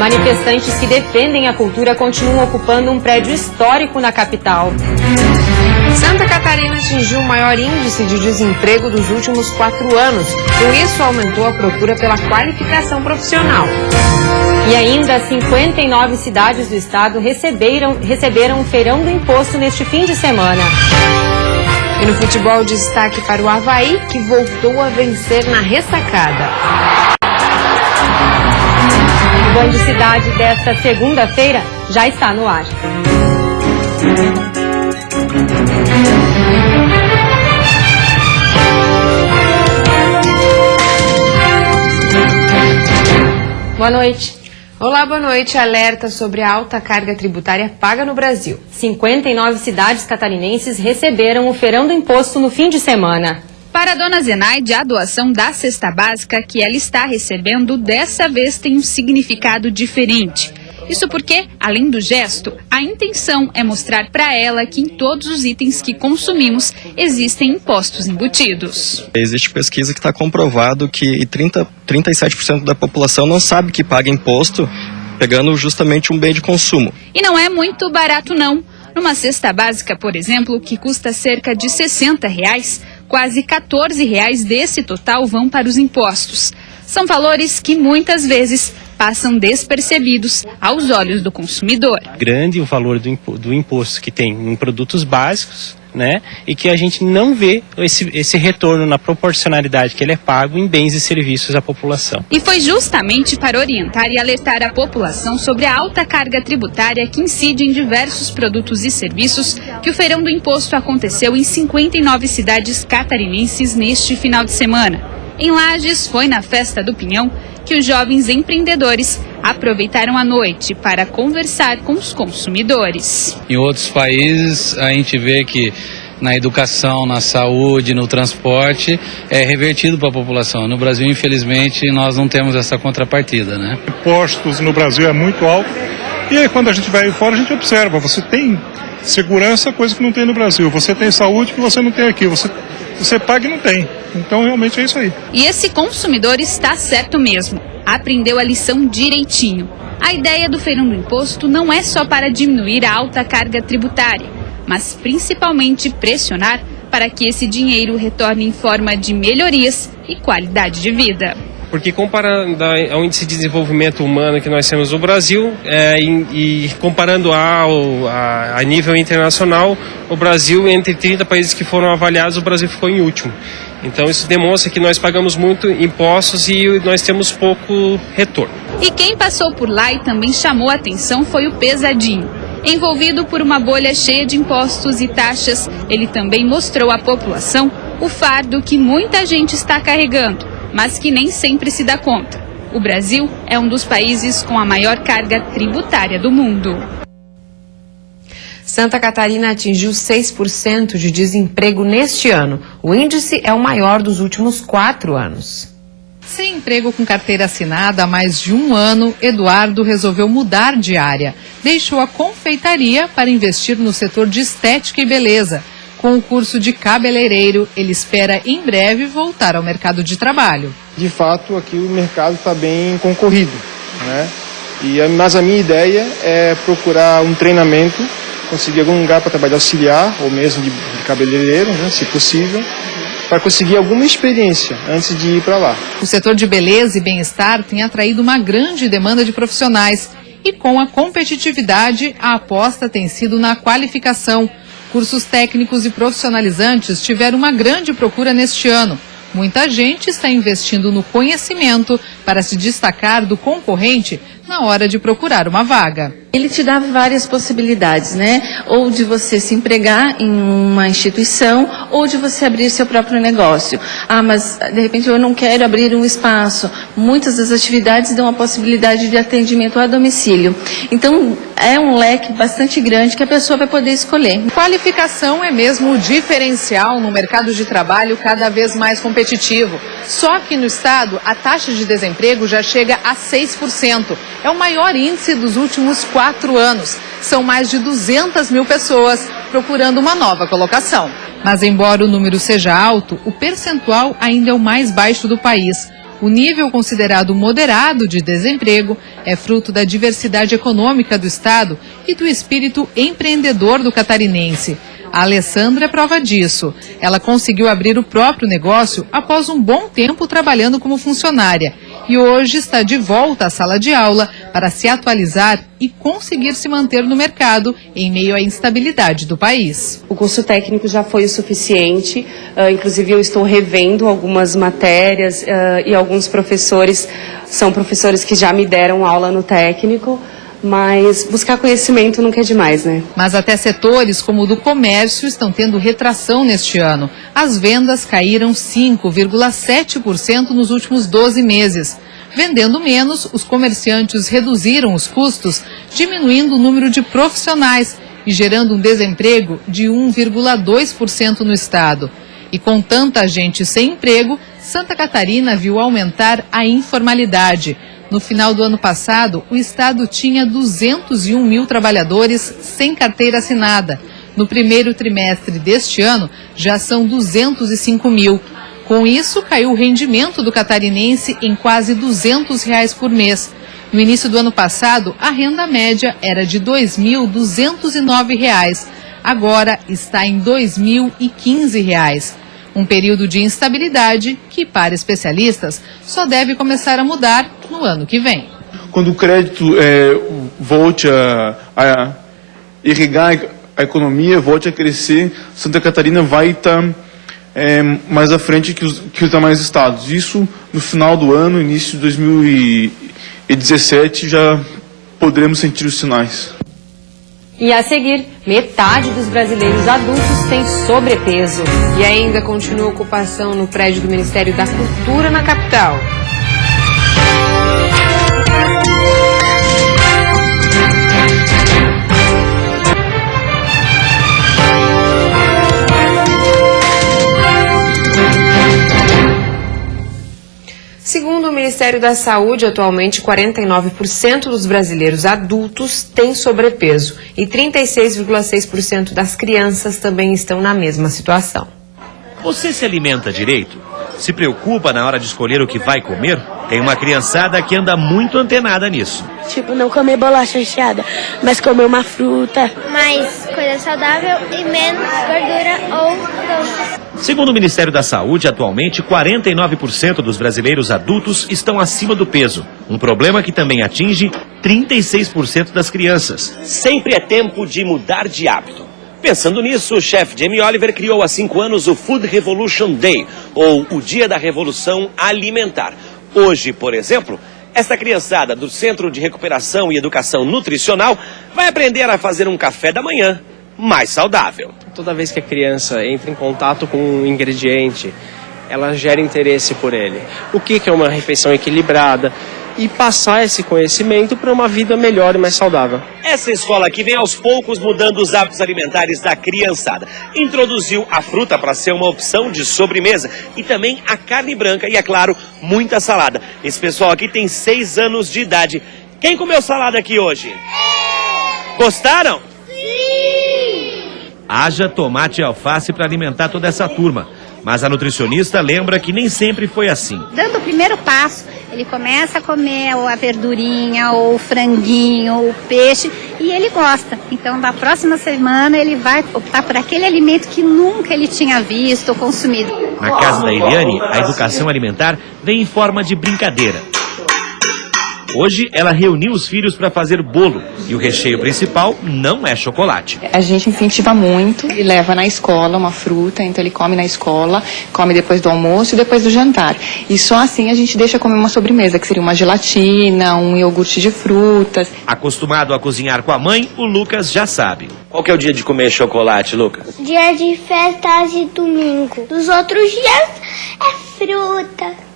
Manifestantes que defendem a cultura continuam ocupando um prédio histórico na capital. Santa Catarina atingiu o maior índice de desemprego dos últimos 4 anos. Com isso, aumentou a procura pela qualificação profissional. E ainda 59 cidades do estado receberam o feirão do imposto neste fim de semana. E no futebol, destaque para o Avaí, que voltou a vencer na ressacada. O Band Cidade desta segunda-feira já está no ar. Boa noite. Olá, boa noite. Alerta sobre a alta carga tributária paga no Brasil. 59 cidades catarinenses receberam o feirão do imposto no fim de semana. Para a dona Zenaide, a doação da cesta básica que ela está recebendo dessa vez tem um significado diferente. Isso porque, além do gesto, a intenção é mostrar para ela que em todos os itens que consumimos existem impostos embutidos. Existe pesquisa que está comprovado que 37% da população não sabe que paga imposto, pegando justamente um bem de consumo. E não é muito barato não. Numa cesta básica, por exemplo, que custa cerca de R$60, quase R$14 desse total vão para os impostos. São valores que muitas vezes passam despercebidos aos olhos do consumidor. Grande o valor do imposto que tem em produtos básicos, né? E que a gente não vê esse retorno na proporcionalidade que ele é pago em bens e serviços à população. E foi justamente para orientar e alertar a população sobre a alta carga tributária que incide em diversos produtos e serviços que o feirão do imposto aconteceu em 59 cidades catarinenses neste final de semana. Em Lages, foi na Festa do Pinhão que os jovens empreendedores aproveitaram a noite para conversar com os consumidores. Em outros países, a gente vê que na educação, na saúde, no transporte, é revertido para a população. No Brasil, infelizmente, nós não temos essa contrapartida, né? Impostos no Brasil é muito alto, e aí quando a gente vai fora, a gente observa, você tem segurança, coisa que não tem no Brasil, você tem saúde que você não tem aqui, você paga e não tem. Então, realmente é isso aí. E esse consumidor está certo mesmo. Aprendeu a lição direitinho. A ideia do feirão do imposto não é só para diminuir a alta carga tributária, mas principalmente pressionar para que esse dinheiro retorne em forma de melhorias e qualidade de vida. Porque comparando ao índice de desenvolvimento humano que nós temos no Brasil e comparando a nível internacional, o Brasil, entre 30 países que foram avaliados, o Brasil ficou em último. Então isso demonstra que nós pagamos muito impostos e nós temos pouco retorno. E quem passou por lá e também chamou a atenção foi o Pesadinho. Envolvido por uma bolha cheia de impostos e taxas, ele também mostrou à população o fardo que muita gente está carregando, mas que nem sempre se dá conta. O Brasil é um dos países com a maior carga tributária do mundo. Santa Catarina atingiu 6% de desemprego neste ano. O índice é o maior dos últimos 4 anos. Sem emprego com carteira assinada há mais de um ano, Eduardo resolveu mudar de área. Deixou a confeitaria para investir no setor de estética e beleza. Com o curso de cabeleireiro, ele espera em breve voltar ao mercado de trabalho. De fato, aqui o mercado está bem concorrido, né? Mas a minha ideia é procurar um treinamento, conseguir algum lugar para trabalhar auxiliar ou mesmo de cabeleireiro, né, se possível, para conseguir alguma experiência antes de ir para lá. O setor de beleza e bem-estar tem atraído uma grande demanda de profissionais e com a competitividade, a aposta tem sido na qualificação. Cursos técnicos e profissionalizantes tiveram uma grande procura neste ano. Muita gente está investindo no conhecimento para se destacar do concorrente na hora de procurar uma vaga. Ele te dá várias possibilidades, né? Ou de você se empregar em uma instituição, ou de você abrir seu próprio negócio. Mas de repente eu não quero abrir um espaço. Muitas das atividades dão a possibilidade de atendimento a domicílio. Então é um leque bastante grande que a pessoa vai poder escolher. Qualificação é mesmo o diferencial no mercado de trabalho cada vez mais competitivo. Só que no estado a taxa de desemprego já chega a 6%. É o maior índice dos últimos 4 anos. São mais de 200 mil pessoas procurando uma nova colocação. Mas embora o número seja alto, o percentual ainda é o mais baixo do país. O nível considerado moderado de desemprego é fruto da diversidade econômica do estado e do espírito empreendedor do catarinense. A Alessandra é prova disso. Ela conseguiu abrir o próprio negócio após um bom tempo trabalhando como funcionária e hoje está de volta à sala de aula para se atualizar e conseguir se manter no mercado em meio à instabilidade do país. O curso técnico já foi o suficiente, inclusive eu estou revendo algumas matérias e alguns professores, são professores que já me deram aula no técnico. Mas buscar conhecimento nunca é demais, né? Mas até setores como o do comércio estão tendo retração neste ano. As vendas caíram 5,7% nos últimos 12 meses. Vendendo menos, os comerciantes reduziram os custos, diminuindo o número de profissionais e gerando um desemprego de 1,2% no estado. E com tanta gente sem emprego, Santa Catarina viu aumentar a informalidade. No final do ano passado, o estado tinha 201 mil trabalhadores sem carteira assinada. No primeiro trimestre deste ano, já são 205 mil. Com isso, caiu o rendimento do catarinense em quase R$ 200 por mês. No início do ano passado, a renda média era de R$ 2.209. Agora está em R$ 2.015. Um período de instabilidade que, para especialistas, só deve começar a mudar no ano que vem. Quando o crédito volte a irrigar a economia, volte a crescer, Santa Catarina vai estar mais à frente que os demais estados. Isso no final do ano, início de 2017, já poderemos sentir os sinais. E a seguir, metade dos brasileiros adultos tem sobrepeso. E ainda continua a ocupação no prédio do Ministério da Cultura na capital. Segundo o Ministério da Saúde, atualmente 49% dos brasileiros adultos têm sobrepeso e 36,6% das crianças também estão na mesma situação. Você se alimenta direito? Se preocupa na hora de escolher o que vai comer? Tem uma criançada que anda muito antenada nisso. Tipo, não comer bolacha recheada, mas comer uma fruta. Mais coisa saudável e menos gordura ou doce. Segundo o Ministério da Saúde, atualmente 49% dos brasileiros adultos estão acima do peso. Um problema que também atinge 36% das crianças. Sempre é tempo de mudar de hábito. Pensando nisso, o chefe Jamie Oliver criou há 5 anos o Food Revolution Day, ou o Dia da Revolução Alimentar. Hoje, por exemplo, esta criançada do Centro de Recuperação e Educação Nutricional vai aprender a fazer um café da manhã mais saudável. Toda vez que a criança entra em contato com um ingrediente, ela gera interesse por ele. O que é uma refeição equilibrada? E passar esse conhecimento para uma vida melhor e mais saudável. Essa escola aqui vem aos poucos mudando os hábitos alimentares da criançada. Introduziu a fruta para ser uma opção de sobremesa e também a carne branca e, é claro, muita salada. Esse pessoal aqui tem 6 anos de idade. Quem comeu salada aqui hoje? Gostaram? Sim! Haja tomate e alface para alimentar toda essa turma. Mas a nutricionista lembra que nem sempre foi assim. Dando o primeiro passo, ele começa a comer a verdurinha, ou o franguinho, ou o peixe, e ele gosta. Então, da próxima semana, ele vai optar por aquele alimento que nunca ele tinha visto ou consumido. Na casa da Eliane, a educação alimentar vem em forma de brincadeira. Hoje, ela reuniu os filhos para fazer bolo e o recheio principal não é chocolate. A gente incentiva muito e leva na escola uma fruta, então ele come na escola, come depois do almoço e depois do jantar. E só assim a gente deixa comer uma sobremesa, que seria uma gelatina, um iogurte de frutas. Acostumado a cozinhar com a mãe, o Lucas já sabe. Qual que é o dia de comer chocolate, Lucas? Dia de festas e domingo. Dos outros dias é fruta.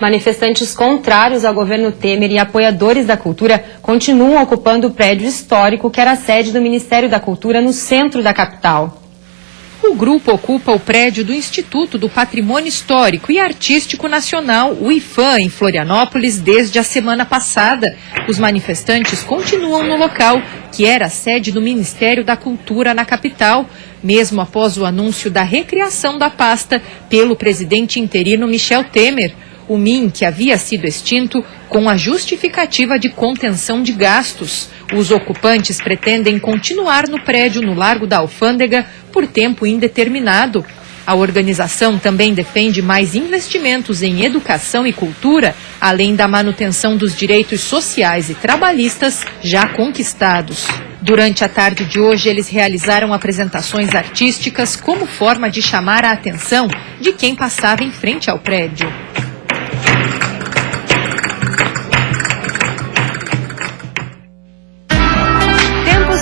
Manifestantes contrários ao governo Temer e apoiadores da cultura continuam ocupando o prédio histórico que era a sede do Ministério da Cultura no centro da capital. O grupo ocupa o prédio do Instituto do Patrimônio Histórico e Artístico Nacional, o IFAM, em Florianópolis, desde a semana passada. Os manifestantes continuam no local que era a sede do Ministério da Cultura na capital, mesmo após o anúncio da recriação da pasta pelo presidente interino Michel Temer. O MIM, que havia sido extinto com a justificativa de contenção de gastos. Os ocupantes pretendem continuar no prédio no Largo da Alfândega por tempo indeterminado. A organização também defende mais investimentos em educação e cultura, além da manutenção dos direitos sociais e trabalhistas já conquistados. Durante a tarde de hoje, eles realizaram apresentações artísticas como forma de chamar a atenção de quem passava em frente ao prédio.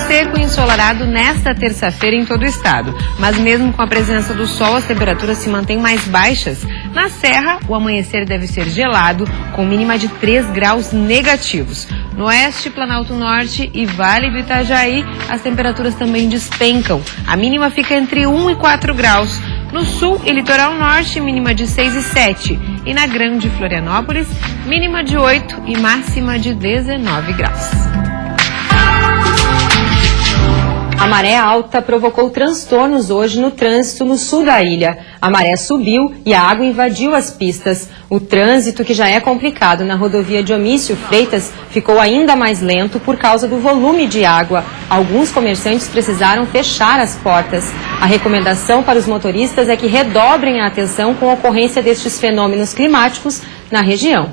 Seco e ensolarado nesta terça-feira em todo o estado. Mas mesmo com a presença do sol, as temperaturas se mantêm mais baixas. Na Serra, o amanhecer deve ser gelado, com mínima de 3 graus negativos. No oeste, Planalto Norte e Vale do Itajaí, as temperaturas também despencam. A mínima fica entre 1 e 4 graus. No sul e litoral norte, mínima de 6 e 7. E na Grande Florianópolis, mínima de 8 e máxima de 19 graus. A maré alta provocou transtornos hoje no trânsito no sul da ilha. A maré subiu e a água invadiu as pistas. O trânsito, que já é complicado na rodovia Dionísio Freitas, ficou ainda mais lento por causa do volume de água. Alguns comerciantes precisaram fechar as portas. A recomendação para os motoristas é que redobrem a atenção com a ocorrência destes fenômenos climáticos na região.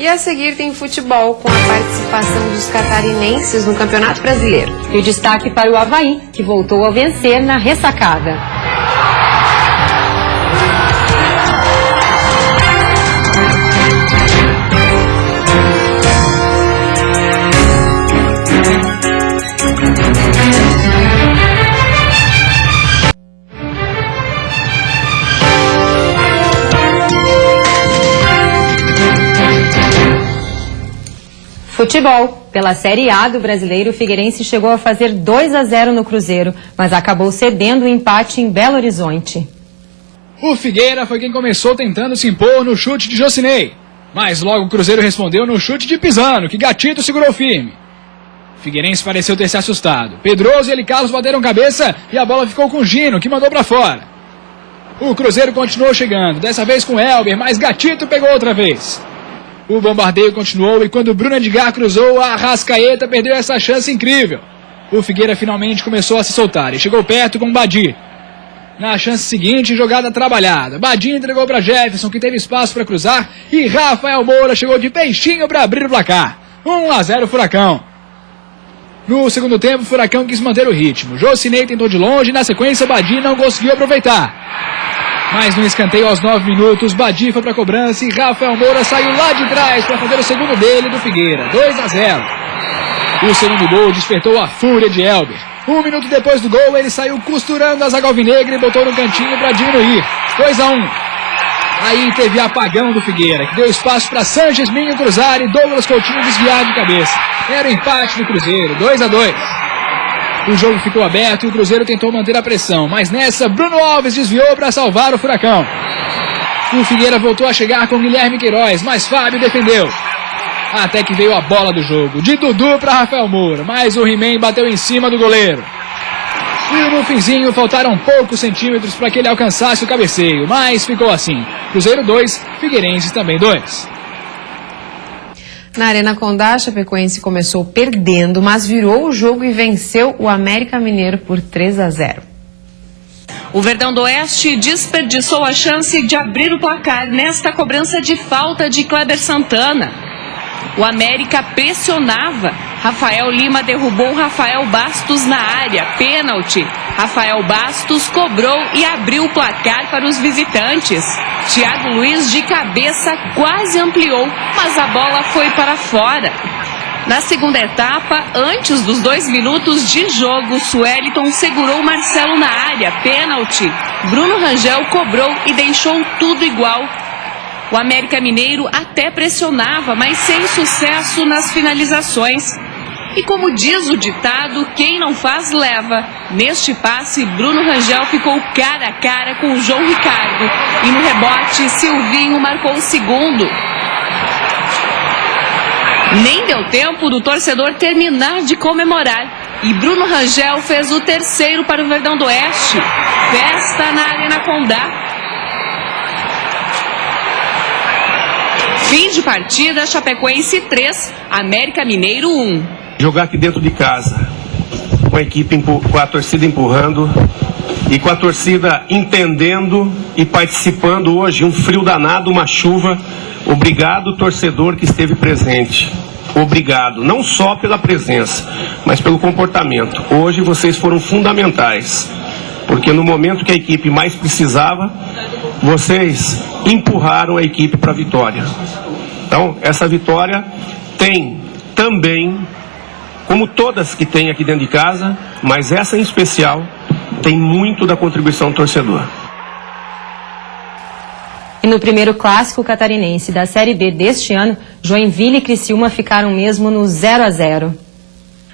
E a seguir tem futebol com a participação dos catarinenses no Campeonato Brasileiro. E o destaque para o Avaí, que voltou a vencer na ressacada. Futebol. Pela Série A do Brasileiro, o Figueirense chegou a fazer 2-0 no Cruzeiro, mas acabou cedendo o empate em Belo Horizonte. O Figueira foi quem começou tentando se impor no chute de Jocinei, mas logo o Cruzeiro respondeu no chute de Pisano, que Gatito segurou firme. O Figueirense pareceu ter se assustado. Pedroso e Eli Carlos bateram cabeça e a bola ficou com o Gino, que mandou para fora. O Cruzeiro continuou chegando, dessa vez com Elber, mas Gatito pegou outra vez. O bombardeio continuou e quando Bruno Edgar cruzou, a Arrascaeta perdeu essa chance incrível. O Figueira finalmente começou a se soltar e chegou perto com Badi. Na chance seguinte, jogada trabalhada. Badi entregou para Jefferson, que teve espaço para cruzar, e Rafael Moura chegou de peixinho para abrir o placar. 1-0 Furacão. No segundo tempo, o Furacão quis manter o ritmo. Jocinei tentou de longe e na sequência Badi não conseguiu aproveitar. Mas no escanteio aos 9 minutos, Badi foi para a cobrança e Rafael Moura saiu lá de trás para fazer o segundo dele do Figueira, 2-0. O segundo gol despertou a fúria de Elber. 1 minuto depois do gol, ele saiu costurando a zaga alvinegra e botou no cantinho para diminuir, 2-1. Aí teve apagão do Figueira, que deu espaço para Sanches Minho cruzar e Douglas Coutinho desviar de cabeça. Era o empate do Cruzeiro, 2-2. O jogo ficou aberto e o Cruzeiro tentou manter a pressão, mas nessa, Bruno Alves desviou para salvar o Furacão. O Figueira voltou a chegar com Guilherme Queiroz, mas Fábio defendeu. Até que veio a bola do jogo, de Dudu para Rafael Moura, mas o He-Man bateu em cima do goleiro. E no finzinho faltaram poucos centímetros para que ele alcançasse o cabeceio, mas ficou assim. Cruzeiro 2, Figueirense também 2. Na Arena Condá, a Chapecoense começou perdendo, mas virou o jogo e venceu o América Mineiro por 3-0. O Verdão do Oeste desperdiçou a chance de abrir o placar nesta cobrança de falta de Kleber Santana. O América pressionava. Rafael Lima derrubou Rafael Bastos na área. Pênalti. Rafael Bastos cobrou e abriu o placar para os visitantes. Thiago Luiz de cabeça quase ampliou, mas a bola foi para fora. Na segunda etapa, antes dos 2 minutos de jogo, Sueliton segurou Marcelo na área. Pênalti. Bruno Rangel cobrou e deixou tudo igual. O América Mineiro até pressionava, mas sem sucesso nas finalizações. E como diz o ditado, quem não faz leva. Neste passe, Bruno Rangel ficou cara a cara com o João Ricardo. E no rebote, Silvinho marcou o segundo. Nem deu tempo do torcedor terminar de comemorar. E Bruno Rangel fez o terceiro para o Verdão do Oeste. Festa na Arena Condá. Fim de partida, Chapecoense 3, América Mineiro 1. Jogar aqui dentro de casa, com a equipe, com a torcida empurrando e com a torcida entendendo e participando hoje, um frio danado, uma chuva. Obrigado, torcedor que esteve presente. Obrigado, não só pela presença, mas pelo comportamento. Hoje vocês foram fundamentais, porque no momento que a equipe mais precisava, vocês empurraram a equipe para a vitória. Então, essa vitória tem também, como todas que tem aqui dentro de casa, mas essa em especial, tem muito da contribuição do torcedor. E no primeiro clássico catarinense da Série B deste ano, Joinville e Criciúma ficaram mesmo no 0-0.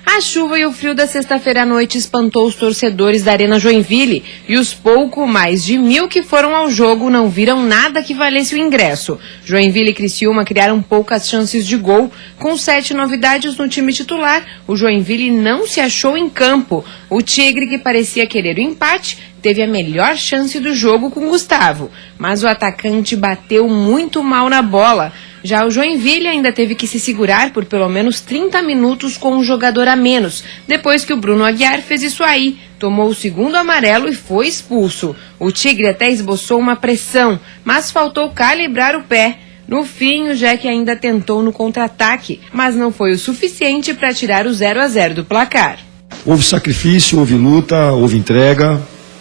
A chuva e o frio da sexta-feira à noite espantou os torcedores da Arena Joinville e os pouco mais de 1.000 que foram ao jogo não viram nada que valesse o ingresso. Joinville e Criciúma criaram poucas chances de gol. Com 7 novidades no time titular, o Joinville não se achou em campo. O Tigre, que parecia querer o empate, teve a melhor chance do jogo com Gustavo, mas o atacante bateu muito mal na bola. Já o Joinville ainda teve que se segurar por pelo menos 30 minutos com um jogador a menos, depois que o Bruno Aguiar fez isso aí, tomou o segundo amarelo e foi expulso. O Tigre até esboçou uma pressão, mas faltou calibrar o pé. No fim, o Jack ainda tentou no contra-ataque, mas não foi o suficiente para tirar o 0-0 do placar. Houve sacrifício, houve luta, houve entrega.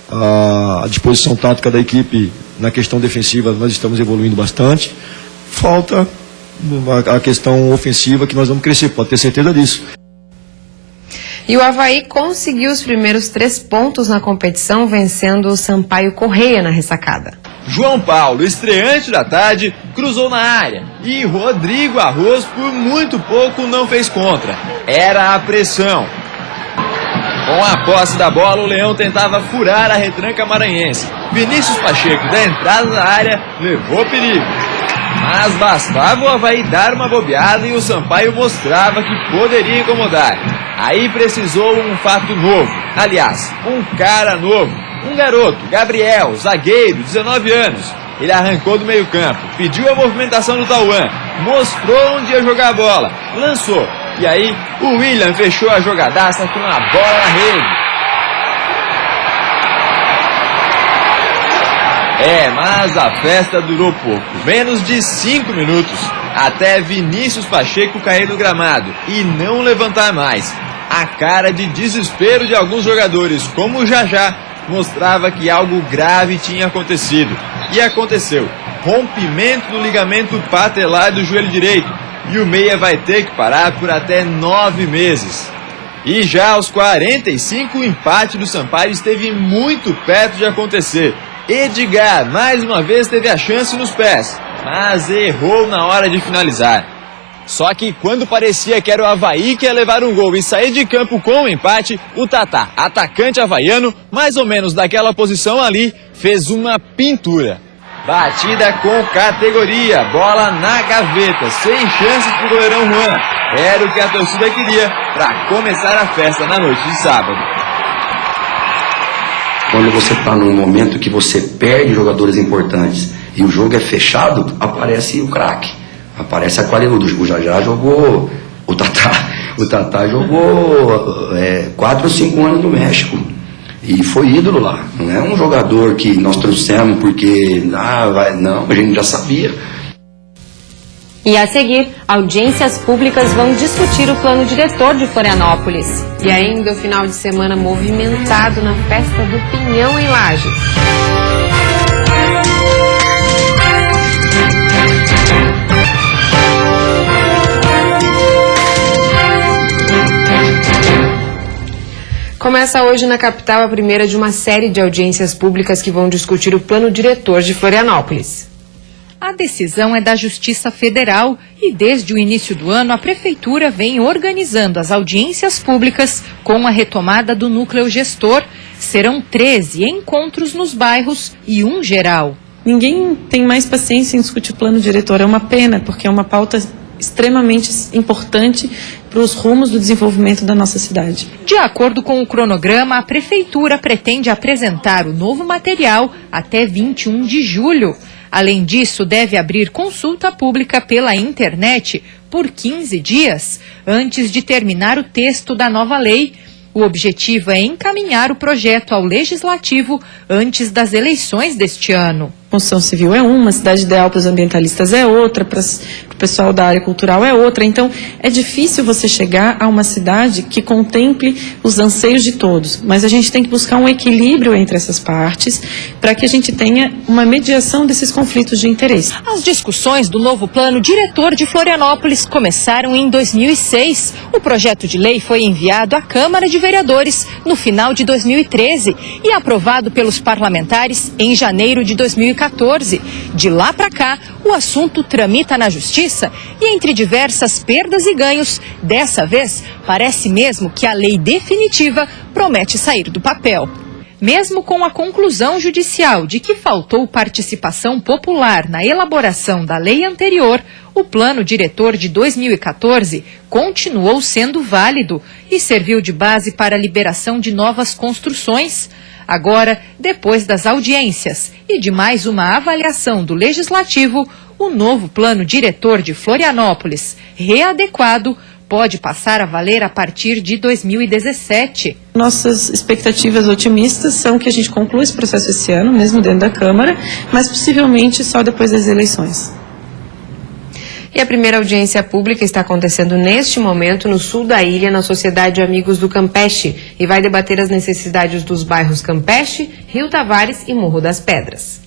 A disposição tática da equipe na questão defensiva nós estamos evoluindo bastante. Falta a questão ofensiva que nós vamos crescer, pode ter certeza disso. E o Avaí conseguiu os primeiros 3 pontos na competição, vencendo o Sampaio Correia na ressacada. João Paulo, estreante da tarde, cruzou na área e Rodrigo Arroz por muito pouco não fez contra. Era a pressão. Com a posse da bola, o Leão tentava furar a retranca maranhense. Vinícius Pacheco, da entrada da área, levou perigo. Mas bastava o Avaí dar uma bobeada e o Sampaio mostrava que poderia incomodar. Aí precisou um fato novo. Aliás, um cara novo. Um garoto, Gabriel, zagueiro, 19 anos. Ele arrancou do meio-campo, pediu a movimentação do Tauan, mostrou onde ia jogar a bola, lançou. E aí, o William fechou a jogadaça com a bola na rede. Mas a festa durou pouco, menos de 5 minutos, até Vinícius Pacheco cair no gramado e não levantar mais. A cara de desespero de alguns jogadores, como o Jajá, mostrava que algo grave tinha acontecido. E aconteceu. Rompimento do ligamento patelar do joelho direito. E o meia vai ter que parar por até 9 meses. E já aos 45, o empate do Sampaio esteve muito perto de acontecer. Edgar, mais uma vez, teve a chance nos pés, mas errou na hora de finalizar. Só que quando parecia que era o Avaí que ia levar um gol e sair de campo com o empate, o Tatá, atacante havaiano, mais ou menos daquela posição ali, fez uma pintura. Batida com categoria, bola na gaveta, sem chances pro goleirão Juan. Era o que a torcida queria para começar a festa na noite de sábado. Quando você está num momento que você perde jogadores importantes e o jogo é fechado, aparece o craque, aparece a qualidade. O Jajá jogou, o Tatá jogou 4 ou 5 anos no México e foi ídolo lá. Não é um jogador que nós trouxemos porque não, a gente já sabia. E a seguir, audiências públicas vão discutir o plano diretor de Florianópolis. E ainda o final de semana movimentado na festa do Pinhão em Lages. Começa hoje na capital a primeira de uma série de audiências públicas que vão discutir o plano diretor de Florianópolis. A decisão é da Justiça Federal e desde o início do ano a Prefeitura vem organizando as audiências públicas com a retomada do núcleo gestor. Serão 13 encontros nos bairros e um geral. Ninguém tem mais paciência em discutir plano diretor, é uma pena, porque é uma pauta extremamente importante para os rumos do desenvolvimento da nossa cidade. De acordo com o cronograma, a Prefeitura pretende apresentar o novo material até 21 de julho. Além disso, deve abrir consulta pública pela internet por 15 dias, antes de terminar o texto da nova lei. O objetivo é encaminhar o projeto ao Legislativo antes das eleições deste ano. Construção civil é uma, cidade ideal para os ambientalistas é outra, para o pessoal da área cultural é outra. Então, é difícil você chegar a uma cidade que contemple os anseios de todos. Mas a gente tem que buscar um equilíbrio entre essas partes para que a gente tenha uma mediação desses conflitos de interesse. As discussões do novo plano diretor de Florianópolis começaram em 2006. O projeto de lei foi enviado à Câmara de Vereadores no final de 2013 e aprovado pelos parlamentares em janeiro de 2014. De lá para cá, o assunto tramita na Justiça e, entre diversas perdas e ganhos, dessa vez parece mesmo que a lei definitiva promete sair do papel. Mesmo com a conclusão judicial de que faltou participação popular na elaboração da lei anterior, o plano diretor de 2014 continuou sendo válido e serviu de base para a liberação de novas construções. Agora, depois das audiências e de mais uma avaliação do Legislativo, o novo plano diretor de Florianópolis, readequado, pode passar a valer a partir de 2017. Nossas expectativas otimistas são que a gente conclua esse processo esse ano, mesmo dentro da Câmara, mas possivelmente só depois das eleições. E a primeira audiência pública está acontecendo neste momento no sul da ilha, na Sociedade Amigos do Campeche, e vai debater as necessidades dos bairros Campeche, Rio Tavares e Morro das Pedras.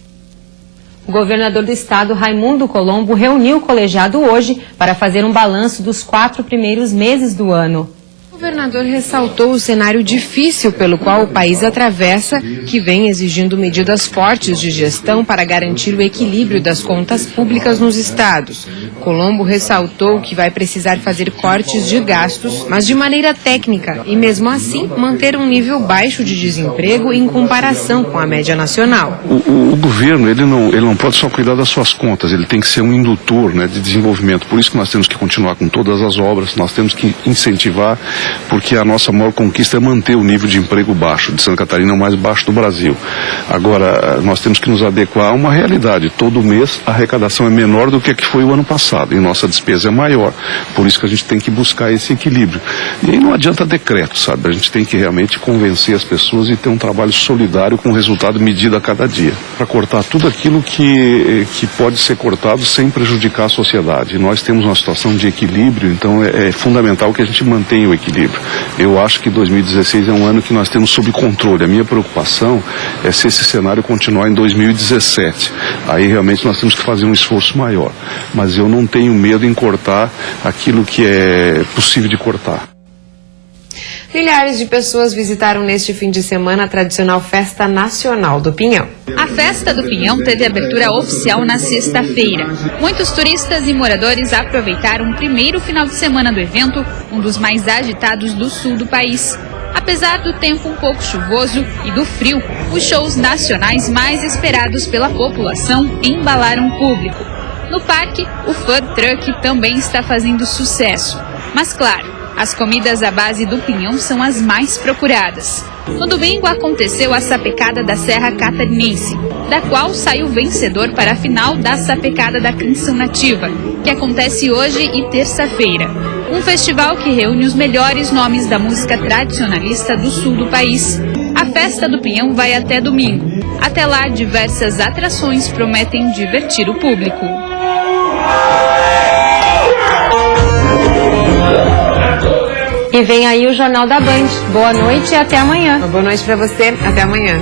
O governador do estado, Raimundo Colombo, reuniu o colegiado hoje para fazer um balanço dos 4 primeiros meses do ano. O governador ressaltou o cenário difícil pelo qual o país atravessa, que vem exigindo medidas fortes de gestão para garantir o equilíbrio das contas públicas nos estados. Colombo ressaltou que vai precisar fazer cortes de gastos, mas de maneira técnica, e mesmo assim manter um nível baixo de desemprego em comparação com a média nacional. O governo ele não pode só cuidar das suas contas, ele tem que ser um indutor, né, de desenvolvimento. Por isso que nós temos que continuar com todas as obras, nós temos que incentivar, porque a nossa maior conquista é manter o nível de emprego baixo. De Santa Catarina é o mais baixo do Brasil. Agora, nós temos que nos adequar a uma realidade. Todo mês a arrecadação é menor do que a que foi o ano passado e nossa despesa é maior. Por isso que a gente tem que buscar esse equilíbrio. E aí não adianta decreto, sabe? A gente tem que realmente convencer as pessoas e ter um trabalho solidário com resultado medido a cada dia. Para cortar tudo aquilo que pode ser cortado sem prejudicar a sociedade. E nós temos uma situação de equilíbrio, então é fundamental que a gente mantenha o equilíbrio. Eu acho que 2016 é um ano que nós temos sob controle. A minha preocupação é se esse cenário continuar em 2017. Aí realmente nós temos que fazer um esforço maior. Mas eu não tenho medo em cortar aquilo que é possível de cortar. Milhares de pessoas visitaram neste fim de semana a tradicional Festa Nacional do Pinhão. A Festa do Pinhão teve abertura oficial na sexta-feira. Muitos turistas e moradores aproveitaram o primeiro final de semana do evento, um dos mais agitados do sul do país. Apesar do tempo um pouco chuvoso e do frio, os shows nacionais mais esperados pela população embalaram o público. No parque, o food truck também está fazendo sucesso. Mas claro, as comidas à base do pinhão são as mais procuradas. No domingo aconteceu a Sapecada da Serra Catarinense, da qual saiu vencedor para a final da Sapecada da Canção Nativa, que acontece hoje e terça-feira. Um festival que reúne os melhores nomes da música tradicionalista do sul do país. A Festa do Pinhão vai até domingo. Até lá, diversas atrações prometem divertir o público. E vem aí o Jornal da Band. Boa noite e até amanhã. Boa noite para você. Até amanhã.